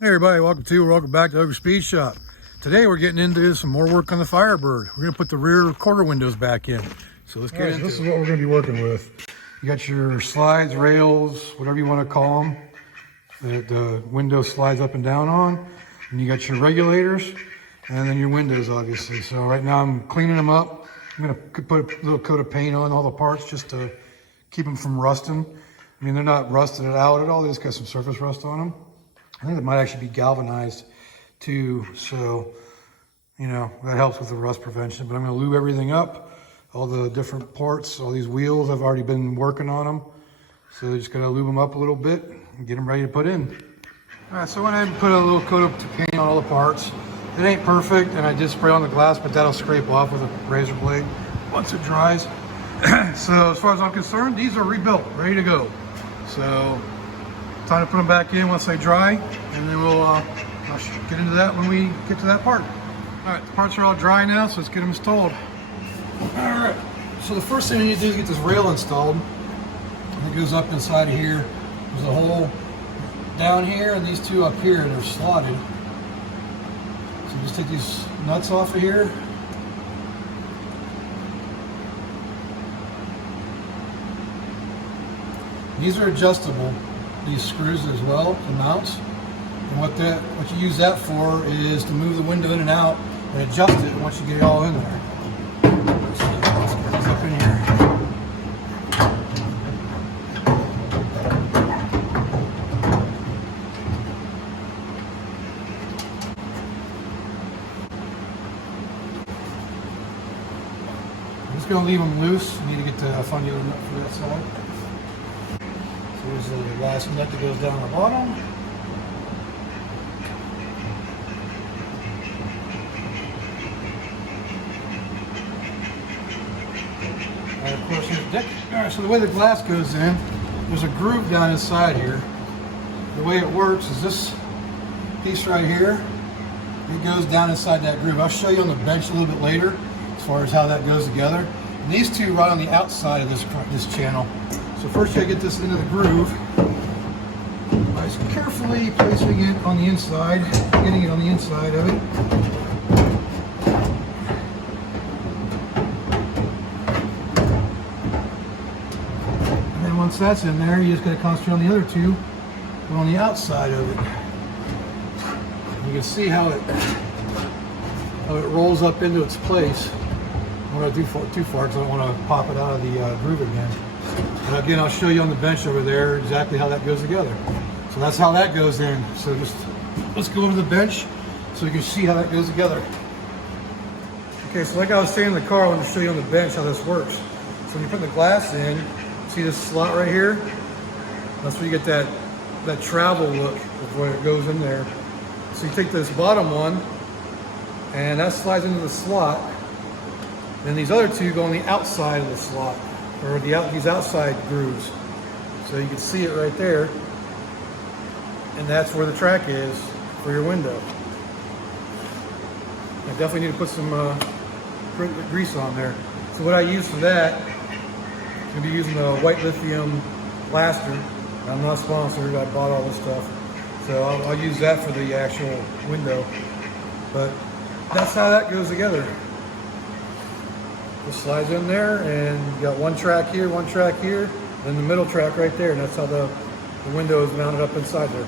Hey everybody, welcome back to Ogre Speed Shop. Today we're getting into some more work on the Firebird. We're going to put the rear quarter windows back in. So let's get into it. This is what we're going to be working with. You got your slides, rails, whatever you want to call them, that the window slides up and down on. And you got your regulators, and then your windows obviously. So right now I'm cleaning them up. I'm going to put a little coat of paint on all the parts just to keep them from rusting. I mean, they're not rusted out at all. They just got some surface rust on them. I think it might actually be galvanized too, so you know that helps with the rust prevention. But I'm going to lube everything up, all the different parts, all these wheels. I've already been working on them, so just got to lube them up a little bit and get them ready to put in. All right, so I went ahead and put a little coat of paint on all the parts. It ain't perfect, and I did spray on the glass, but that'll scrape off with a razor blade once it dries. So as far as I'm concerned, these are rebuilt, ready to go. So time to put them back in once they dry, and then I'll get into that when we get to that part. All right, the parts are all dry now, so let's get them installed. All right, so the first thing we need to do is get this rail installed. It goes up inside of here. There's a hole down here, and these two up here, they're slotted. So just take these nuts off of here. These are adjustable, these screws as well, the mounts. And what you use that for is to move the window in and out and adjust it once you get it all in there. So let's get these up in here. I'm just going to leave them loose. You need to get the funny nut for that side. So there's the last nut that goes down the bottom. And of course here's the deck. Alright, so the way the glass goes in, there's a groove down inside here. The way it works is this piece right here, it goes down inside that groove. I'll show you on the bench a little bit later as far as how that goes together. And these two right on the outside of this channel. So first you gotta get this into the groove by carefully placing it on the inside, getting it on the inside of it. And then once that's in there, you just gotta concentrate on the other two, but on the outside of it. You can see how it rolls up into its place. I don't want to do too far because I don't want to pop it out of the groove again. But again, I'll show you on the bench over there exactly how that goes together. So that's how that goes in. So just let's go over to the bench so you can see how that goes together. Okay, so like I was saying in the car, I want to show you on the bench how this works. So when you put the glass in, see this slot right here? That's where you get that travel look of where it goes in there. So you take this bottom one, and that slides into the slot. Then these other two go on the outside of the slot, or these outside grooves. So you can see it right there. And that's where the track is for your window. I definitely need to put some grease on there. So what I use for that, I'm going to be using the white lithium blaster. I'm not sponsored, I bought all this stuff. So I'll use that for the actual window. But that's how that goes together. It slides in there, and you got one track here, then the middle track right there, and that's how the window is mounted up inside there.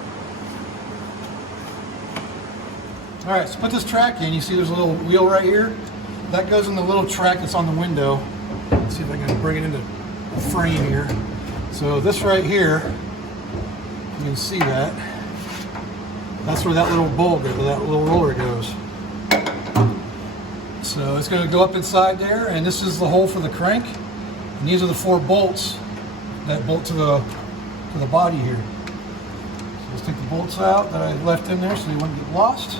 All right, so put this track in. You see there's a little wheel right here? That goes in the little track that's on the window. Let's see if I can bring it into the frame here. So this right here, you can see that. That's where that little bolt goes, that little roller goes. So it's going to go up inside there, and this is the hole for the crank. And these are the 4 bolts that bolt to the body here. So let's take the bolts out that I left in there so they wouldn't get lost.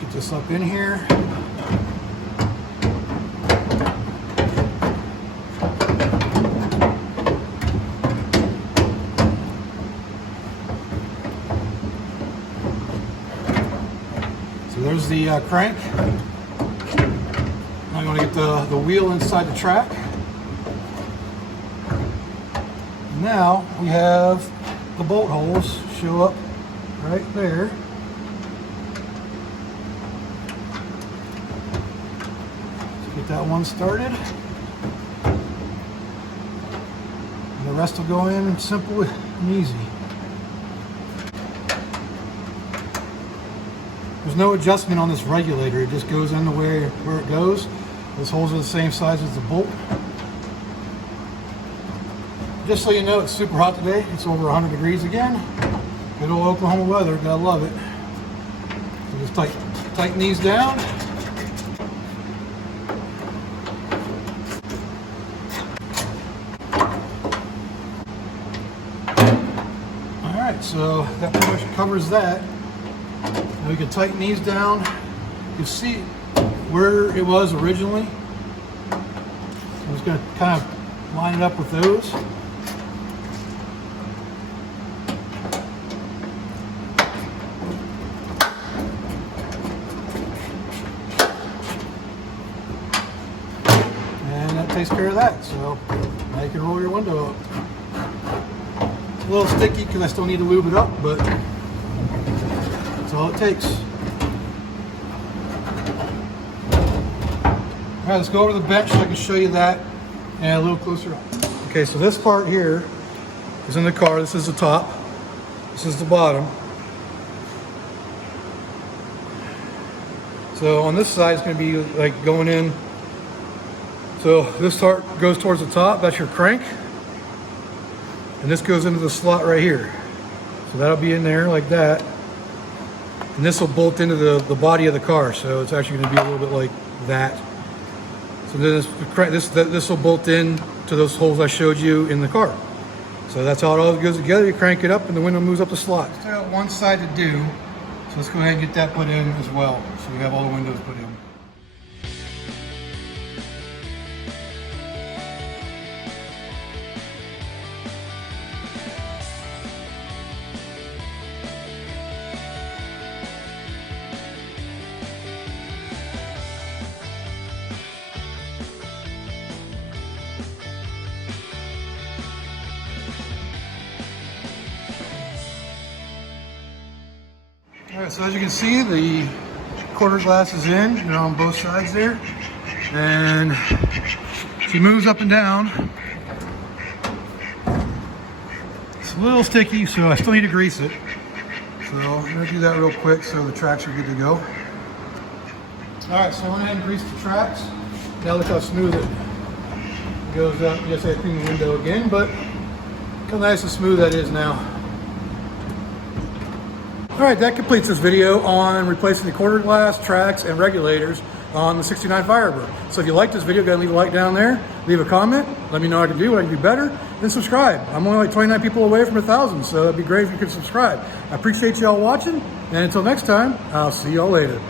Get this up in here. So there's the crank. I'm going to get the wheel inside the track. Now we have the bolt holes show up right there. Let's get that one started. And the rest will go in simple and easy. There's no adjustment on this regulator. It just goes in the way where it goes. This holes are the same size as the bolt. Just so you know, it's super hot today. It's over 100 degrees again. Good old Oklahoma weather, gotta love it. So just tighten these down. All right, so that pretty much covers that. Now we can tighten these down. You can see where it was originally. I'm just gonna kind of line it up with those. Takes care of that, so now you can roll your window up. It's a little sticky because I still need to lube it up, but that's all it takes. All right, let's go over to the bench so I can show you that and a little closer up. Okay, so this part here is in the car. This is the top. This is the bottom. So on this side, it's going to be like going in. So this part goes towards the top, that's your crank. And this goes into the slot right here. So that'll be in there like that. And this will bolt into the body of the car. So it's actually gonna be a little bit like that. So then this will bolt in to those holes I showed you in the car. So that's how it all goes together. You crank it up and the window moves up the slot. Still got one side to do. So let's go ahead and get that put in as well. So we have all the windows put in. All right, so as you can see, the quarter glass is in, on both sides there. And she moves up and down. It's a little sticky, so I still need to grease it. So I'm gonna do that real quick so the tracks are good to go. All right, so I went ahead and greased the tracks. Now look how smooth it goes up. Yes, I clean the window again, but look how nice and smooth that is now. All right, that completes this video on replacing the quarter glass, tracks, and regulators on the 69 Firebird. So if you like this video, go ahead and leave a like down there, leave a comment, let me know what I can do, what I can do better, and subscribe. I'm only like 29 people away from 1,000, so it'd be great if you could subscribe. I appreciate y'all watching, and until next time, I'll see y'all later.